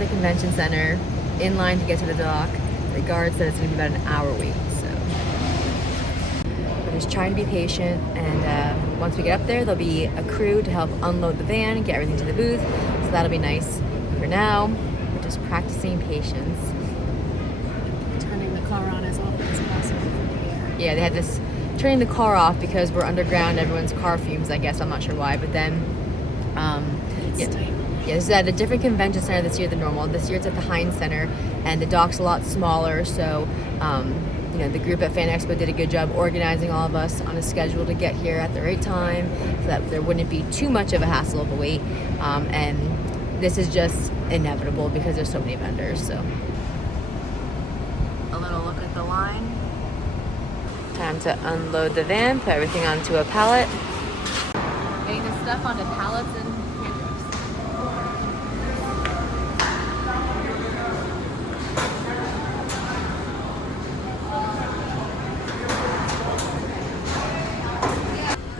the convention center, in line to get to the dock. The guard said it's going to be about an hour wait, so we're just trying to be patient, and once we get up there, there'll be a crew to help unload the van and get everything to the booth, so that'll be nice. For now, we're just practicing patience. Turning the car on as often as possible for the air. Yeah, they had this turning the car off because we're underground, everyone's car fumes, I guess, I'm not sure why, but then yeah, this is at a different convention center this year than normal. This year it's at the Hynes Center, and the dock's a lot smaller, so you know, the group at Fan Expo did a good job organizing all of us on a schedule to get here at the right time so that there wouldn't be too much of a hassle of a wait, and this is just inevitable because there's so many vendors. So a little look at the line. Time to unload the van, put everything onto a pallet. Getting the stuff onto pallets and hand trucks.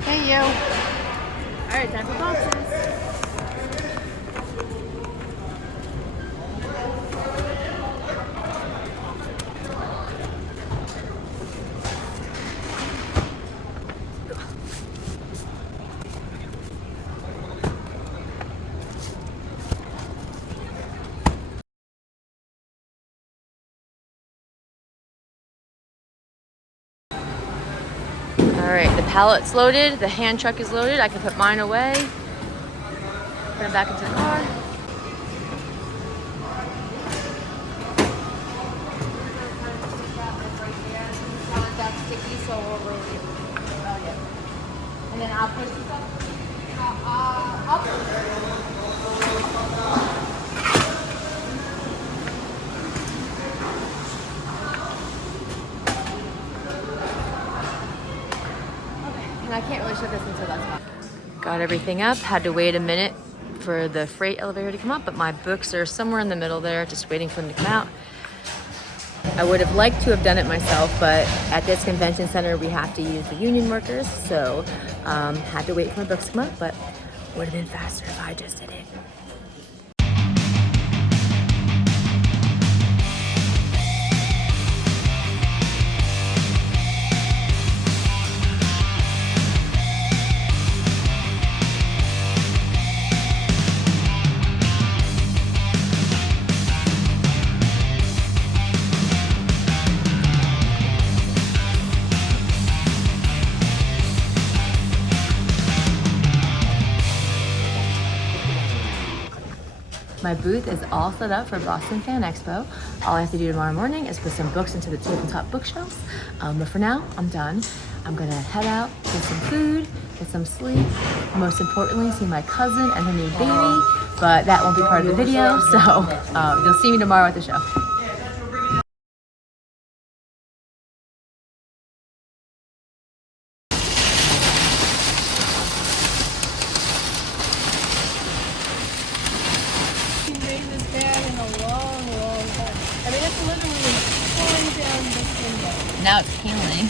Hey you. Alright, time for boxes. All right, the pallet's loaded, the hand truck is loaded. I can put mine away, put it back into the car. And then I'll push this up. And I can't really shut this until that's fine. Got everything up, had to wait a minute for the freight elevator to come up, but my books are somewhere in the middle there, just waiting for them to come out. I would have liked to have done it myself, but at this convention center, we have to use the union workers, so had to wait for my books to come up, but would have been faster if I just did it. My booth is all set up for Boston Fan Expo. All I have to do tomorrow morning is put some books into the tabletop bookshelves. But for now, I'm done. I'm gonna head out, get some food, get some sleep. Most importantly, see my cousin and her new baby. But that won't be part of the video, so you'll see me tomorrow at the show. Now it's healing.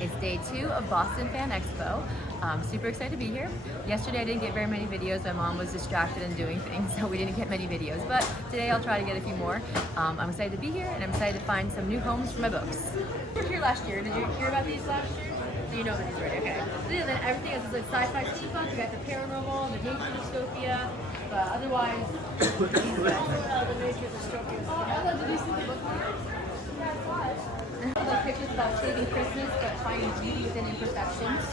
It's day 2 of Boston Fan Expo. I'm super excited to be here. Yesterday I didn't get very many videos. My mom was distracted and doing things, so we didn't get many videos. But today I'll try to get a few more. I'm excited to be here, and I'm excited to find some new homes for my books. We were here last year. Did you hear about these last year? So you know these already, okay. So yeah, then everything else is like sci-fi steampunk. We got the paranormal, the nature dystopia, but otherwise, these guys. The nature dystopia. Oh, did you see the book? The pictures about saving Christmas, but finding beauty within imperfections.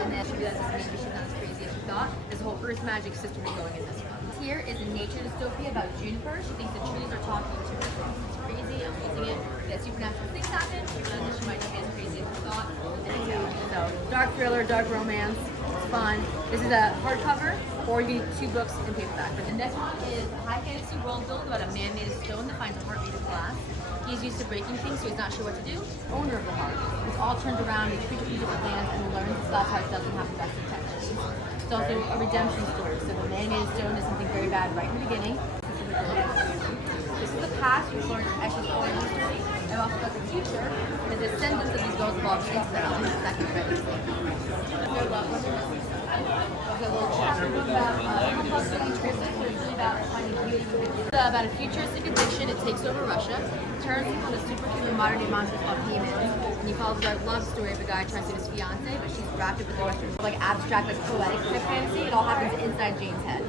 And then she realizes maybe she's not as crazy as she thought. There's a whole Earth magic system going in this one. Here is a nature dystopia about juniper. She thinks the trees are talking to her. It's crazy. I'm using it. That supernatural things happen. She realizes she might be as crazy as she thought. So dark thriller, dark romance. It's fun. This is a hardcover, or you get 2 books in paperback. The next one is a high fantasy world build about a man made of stone that finds a heart made of glass. He's used to breaking things, so he's not sure what to do. Owner of the heart. It's all turned around, he creature from different lands and learns his God's heart doesn't have the best intentions. It's also a redemption story. So the man made of stone is something very bad right in the beginning. This is a This is the past, which learned actually foreign history. I've also got the future, the descendants of these girls evolved into the elements that can ready. Their love for their business. There's a little chapter about compulsory Christmas, but it's really about finding beauty. It's about a futuristic addiction. It takes over Russia, turns into the superhuman modern day monsters called Hynes, and you follow the dark love story of a guy trying to save his fiance, but she's wrapped up with the Western, like abstract, like poetic type fantasy. It all happens inside Jane's head.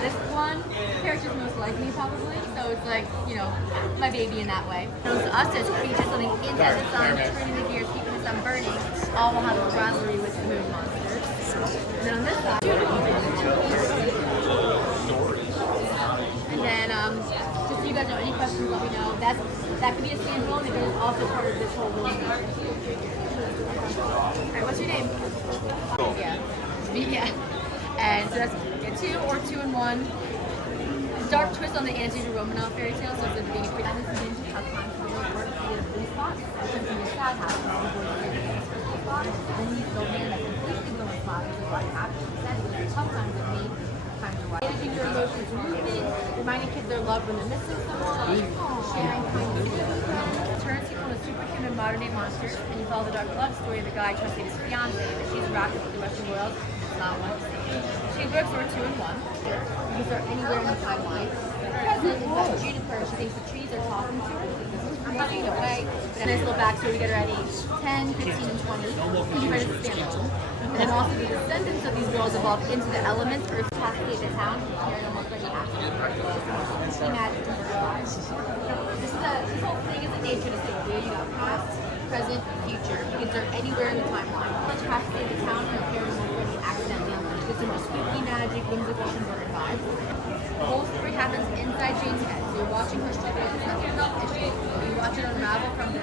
This one character's most like me probably, so it's like, you know, my baby in that way. So to us as creatures living inside the sun, turning the gears, keeping the sun burning, all will have a rivalry with the moon monsters. And then on this side, and then just so you guys know, any questions, let me know. That could be a standalone, and it is also part of this whole room. Alright, what's your name? Yeah. And so that's two or 2 in 1. Dark twist on the Anastasia Romanoff fairy tale, so it's being a pretty honest and into how time for work to get a blue spot. Something in your sad house, and all the boys are getting a blue spot. Then you go man that completely blowing spot, which is what happened. She said it was tough times with me, times are white. Managing your emotions and movement, reminding kids their love when they're missing someone, sharing kind of turns people into superhuman modern day monsters, and you follow the dark love story of the guy trying to save his fiance, but she's wrapped up with the Russian royals. Not one to see. She books are 2 in 1. Because they're anywhere in the timeline. Present is about Juniper. She thinks the trees are talking to her. Crazy in a way. But a nice little backstory. We get her at age 10, 15, and 20. Juniper is a standalone. And then also the descendants of these girls evolved into the elements. Earth cascade the town. Almost like the accident. This whole thing is a nature dystopia. You got past, present, future. Because they're anywhere in the timeline. Let's cascade the town and appear accidentally unleashed. It's some spooky magic, whimsical, converted vibes. The whole story happens inside Jane's head. So you're watching her struggle with mental health issues. You watch it unravel from the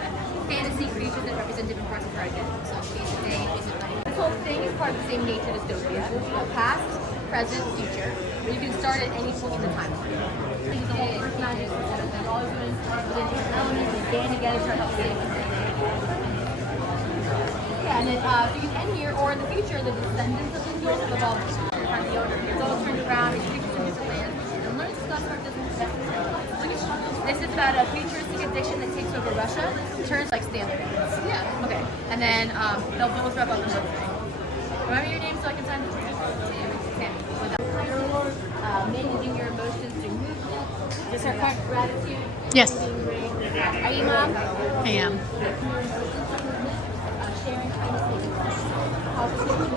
fantasy creatures that represent different parts of her identity. So she faces day, faces night. This whole thing is part of the same nature dystopia. Past, present, future. But you can start at any point in the timeline. It's the whole earth magic. There's always been different elements. They band together to help save the day. And then so you can end here, or in the future, the descendants of these girls have evolved from the owner. It's all turned around, these creatures in different lands, and learn to discuss what doesn't possess its. This is about a futuristic addiction that takes over Russia, turns like standard bands. Yeah. Okay. And then they'll both wrap up in one thing. Remember your name so I can sign this? Tammy. Managing your emotions through movement. Just our gratitude. Yes. Are you mom? I am. Sharing kind of thing.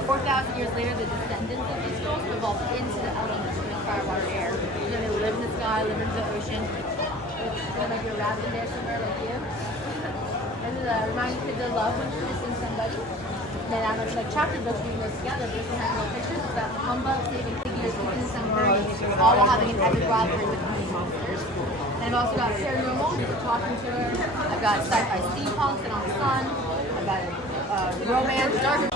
4,000 years later, the descendants of these girls evolved into the elements of fire, water, air. And then they live in the sky, live in the ocean. It's like you're a rabbit in there somewhere like you. This is reminding kids of love when you're missing somebody. Then I have like chapter books reading those together. This one has little pictures about humbug, saving figures, keeping the sun burning, all while having an epic rivalry with the monsters. And I've also got paranormal, talking to her. I've got sci-fi steampunk and on the sun. I've got romance, dark.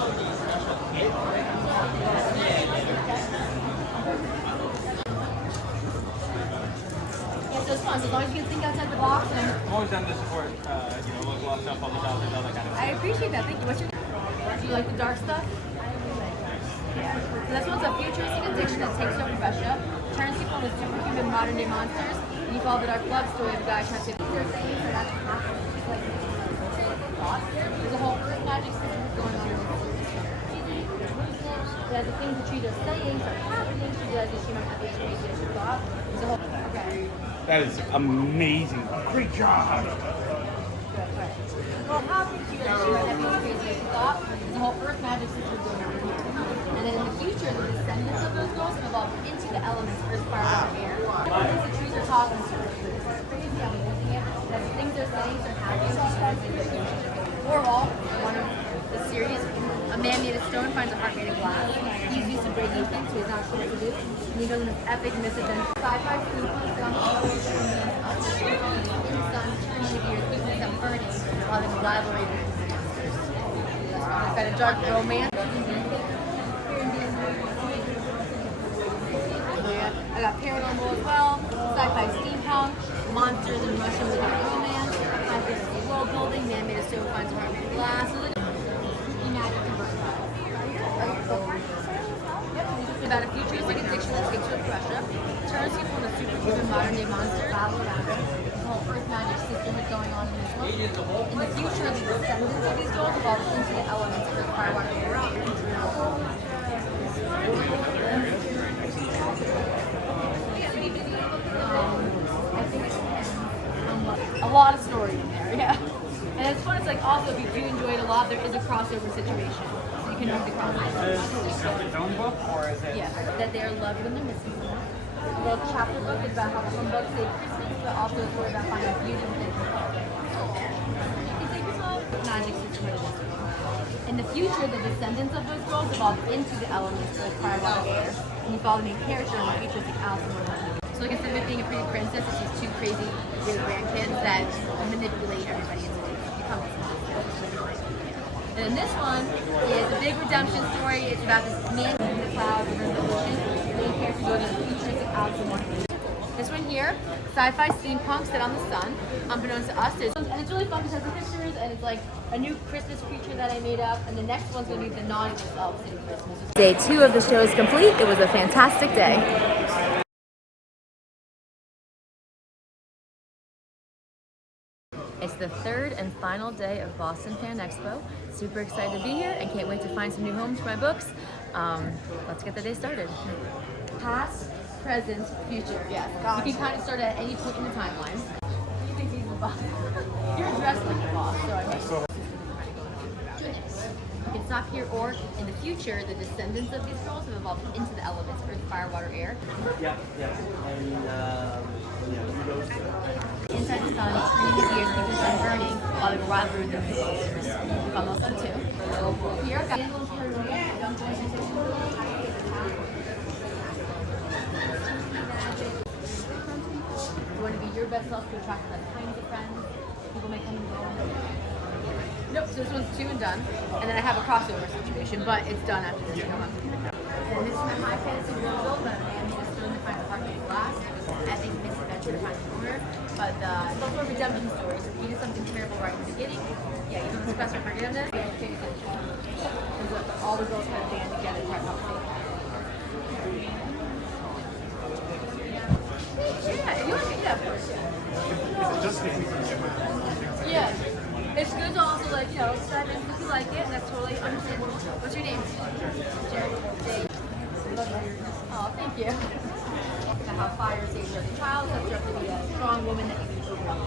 Yeah, so it's fun. So as long as you can think outside the box. And I'm always down to support, local stuff, public health, and all that kind of stuff. I appreciate that. Thank you. What's your name? Do you like the dark stuff? Yeah. So this one's a futuristic addiction that takes over Russia, turns people into superhuman modern day monsters, and you follow the dark love story of a guy trying to save their things, so that's happening. There's a whole earth magic system going on in this series. That the things the trees are saying are happening. She realizes she might not be as crazy as she thought. There's a whole That is amazing. Great job. Well, how big she realizes she might not be as crazy as she thought. There's a whole earth magic system going on here. And then in the future, the descendants of those girls have evolved into the elements earth, fire, water, air. Because the trees are talking to her. It's crazy how we're using it. That the things they're saying are happening. Overall, one of the series, a man made of stone finds a heart made of glass. He's used to breaking things, so he's not sure what to do. And he goes on this epic misadventure. Sci-fi steampunk on the ocean, in the sun, turning the gears, keeping the sun burning, while there's a rivalry between the monsters. I've got a dark romance. I got paranormal as well, sci-fi steampunk, monsters and Russian with dark romance, high fantasy world building, man made of stone finds a heart made of glass. So about a futuristic addiction that takes over Russia, turns people into superhuman modern-day monsters, battle around it. There's a whole Earth magic sisterhood going on in this one. In the future, the descendants of these girls evolve into the elements of Earth, fire, water, and air. I think it's a lot of story in there, yeah. And it's fun, it's like also if you do enjoy it a lot, there is a crossover situation. So you can read the crossover. Is this its own book or is it? Yeah, that they are loved when they're missing someone. A little chapter book is about how some books save Christmas, but also a story about finding beauty within yourself. You can take yourself. Magic situation. In the future, the descendants of those girls evolve into the elements of fire, water, air, and you follow the main character in the futuristic Alice in Wonderland. So like instead of it being a pretty princess, it's these two crazy great grandkids that manipulate everybody into becoming something. And then this one is a big redemption story. It's about this man in the clouds over the ocean. The main character goes to the futuristic Alice in Wonderland. This one here, sci-fi steampunk set on the sun. Unbeknownst to us, and it's really fun because it has the pictures and it's like a new Christmas creature that I made up. And the next one's going to be the naughtiness of City Christmas. Day 2 of the show is complete. It was a fantastic day. It's the third and final day of Boston Fan Expo. Super excited to be here and can't wait to find some new homes for my books. Let's get the day started. Past, present, future. Yes. You can kind of start at any point in the timeline. You think he's the boss? You're dressed like the boss, so I guess. You can stop here, or in the future, the descendants of these girls have evolved into the elements: earth, fire, water, air. Yeah. And Inside the sun, trees, gears, keep the sun burning while they ride through the monsters. You found those too. Here, I've got you want to be your best self to attract the kinds of friends. People may come and go. Nope, so this one's 2 and done. And then I have a crossover situation, but it's done after this. You don't have to keep it down. And this is my high fantasy world build, but I am just doing to find a partner in glass. I think it makes it adventure to find an owner. But it's also a redemption story, so if you did something terrible right in the beginning, yeah, you don't express your forgiveness, you have to pay attention. Because all the girls kind of band together to try to help save them. Yeah, if you want to pick it up first, yeah. It's good to also like, you know, dive in if you like it, and that's totally understandable. What's your name? Jerry. Oh, thank you. How fire saves every child, sets her up to be a strong woman that you can overcome.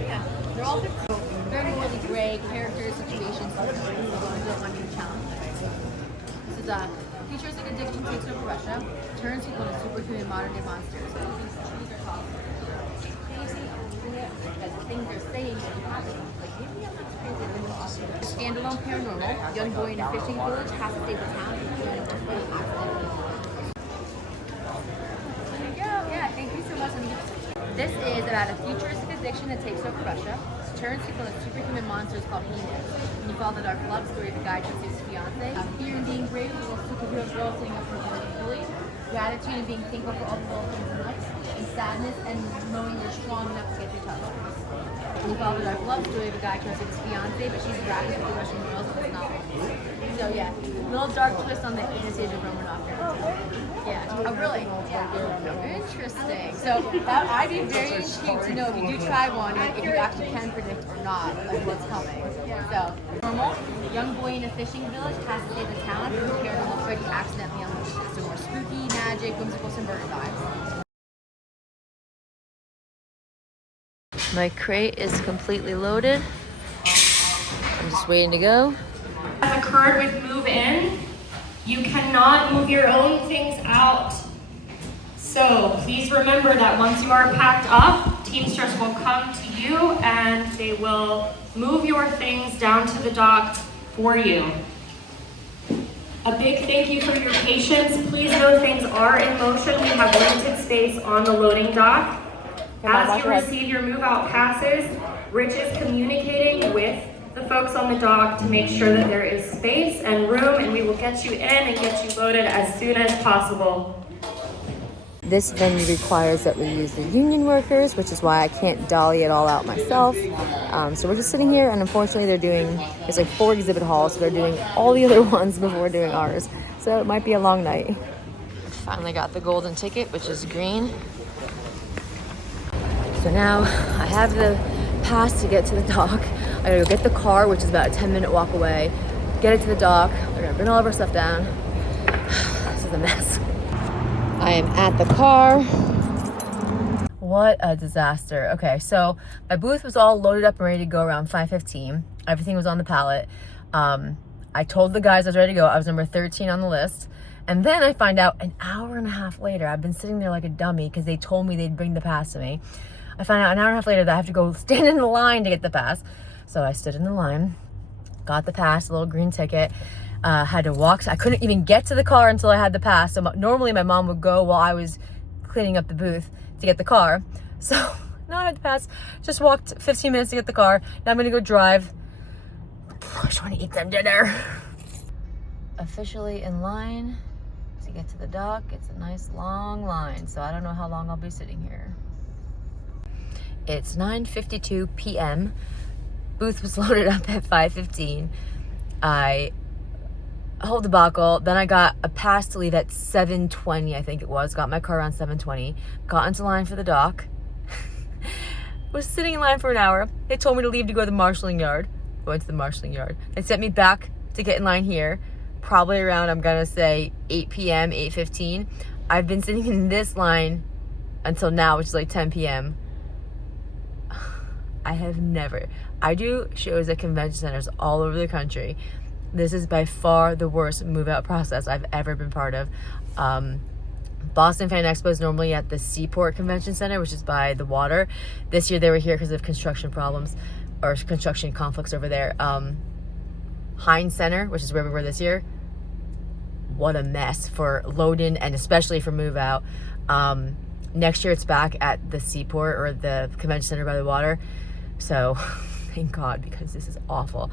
Yeah, they're all very morally gray characters, situations, so you don't want to be challenged. This is a futuristic addiction takes over Russia, turns people into superhuman modern-day monsters. Because the things they're saying are happening. Like, maybe I'm not crazy. Standalone paranormal, young boy in a fishing village has to save the town from an earthquake accident. There you go. Yeah, thank you so much. This is about a futuristic addiction that takes over Russia, turns people into superhuman monsters called Hynes. And you follow the dark love story of a guy who's his fiance. Fear and being brave, you will superhero girl sitting up for getting bullied. Gratitude and being thankful for all the little things in life. And sadness and knowing you're strong enough to get through tough times. And you follow the dark love story of a guy who has his fiance, but she's rapid with the Russian girls, but it's not. So yeah, little dark twist on the Anastasia Romanov character. Yeah. Oh really? Yeah. Interesting. So I'd be very intrigued to know if you do try one, if you actually can predict or not, like what's coming. So normal, young boy in a fishing village has to save the town from a paranormal threat he accidentally unleashes. So more spooky, magic, whimsical, subverted vibes. My crate is completely loaded. I'm just waiting to go. Has occurred with move in. You cannot move your own things out. So please remember that once you are packed up, Teamsters will come to you and they will move your things down to the dock for you. A big thank you for your patience. Please know things are in motion. We have limited space on the loading dock. As you receive your move out passes, Rich is communicating with the folks on the dock to make sure that there is space and room, and we will get you in and get you loaded as soon as possible. This venue requires that we use the union workers, which is why I can't dolly it all out myself. So we're just sitting here, and unfortunately there's like 4 exhibit halls, so they're doing all the other ones before we're doing ours. So it might be a long night. Finally got the golden ticket, which is green. So now I have the pass to get to the dock. I gotta go get the car, which is about a 10-minute walk away, get it to the dock. We're gonna bring all of our stuff down. This is a mess. I am at the car. What a disaster. Okay, so my booth was all loaded up and ready to go around 5:15. Everything was on the pallet. I told the guys I was ready to go. I was number 13 on the list. And then I find out an hour and a half later, I've been sitting there like a dummy because they told me they'd bring the pass to me. I find out an hour and a half later that I have to go stand in the line to get the pass. So I stood in the line, got the pass, a little green ticket, had to walk. I couldn't even get to the car until I had the pass. So normally my mom would go while I was cleaning up the booth to get the car. So now I had the pass, just walked 15 minutes to get the car. Now I'm gonna go drive. I just wanna eat some dinner. Officially in line to get to the dock. It's a nice long line, so I don't know how long I'll be sitting here. It's 9:52 p.m. Booth was loaded up at 5:15. I whole debacle. Then I got a pass to leave at 7:20, I think it was. Got my car around 7:20. Got into line for the dock. Was sitting in line for an hour. They told me to leave to go to the marshalling yard. Went to the marshalling yard. They sent me back to get in line here. Probably around, I'm gonna say 8 p.m., 8:15. I've been sitting in this line until now, which is like 10 p.m. I do shows at convention centers all over the country. This is by far the worst move out process I've ever been part of. Boston Fan Expo is normally at the Seaport Convention Center, which is by the water. This year they were here because of construction problems or construction conflicts over there. Hynes Center, which is where we were this year, what a mess for load-in and especially for move out. Next year it's back at the Seaport or the Convention Center by the water. So thank God, because this is awful.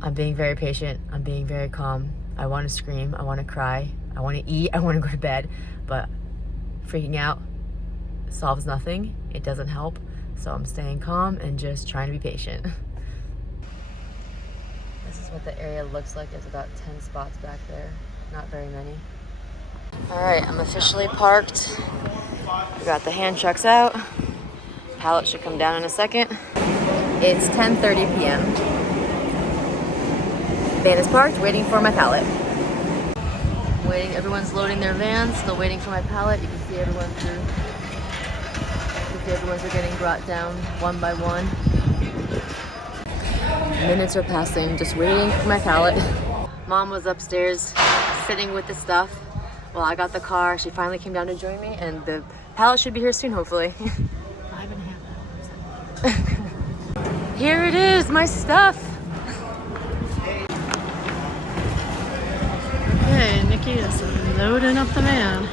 I'm being very patient. I'm being very calm. I want to scream. I want to cry. I want to eat. I want to go to bed. But freaking out solves nothing. It doesn't help. So I'm staying calm and just trying to be patient. This is what the area looks like. There's about 10 spots back there. Not very many. All right, I'm officially parked. We got the hand trucks out. Pallet should come down in a second. It's 10:30 p.m. Van is parked, waiting for my pallet. Waiting, everyone's loading their vans, still waiting for my pallet. You can see everyone's are getting brought down one by one. Minutes are passing, just waiting for my pallet. Mom was upstairs sitting with the stuff while I got the car. She finally came down to join me, and the pallet should be here soon, hopefully. 5.5 hours. Here it is, my stuff. Okay, Nikki is loading up the van.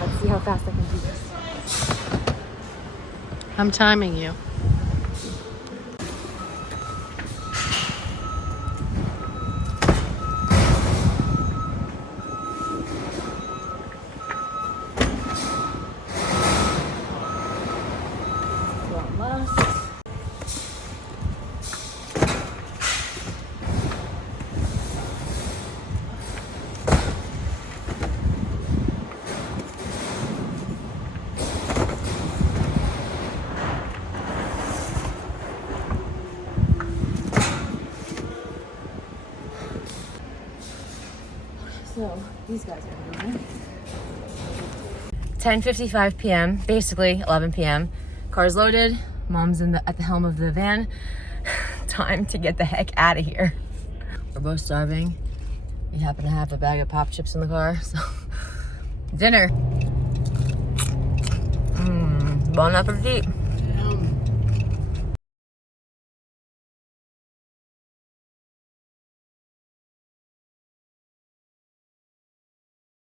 Let's see how fast I can do this. I'm timing you. So these guys are doing 10:55 p.m. basically 11 p.m. Car's loaded. Mom's at the helm of the van. Time to get the heck out of here. We're both starving. We happen to have a bag of pop chips in the car, so dinner. Bon appetit.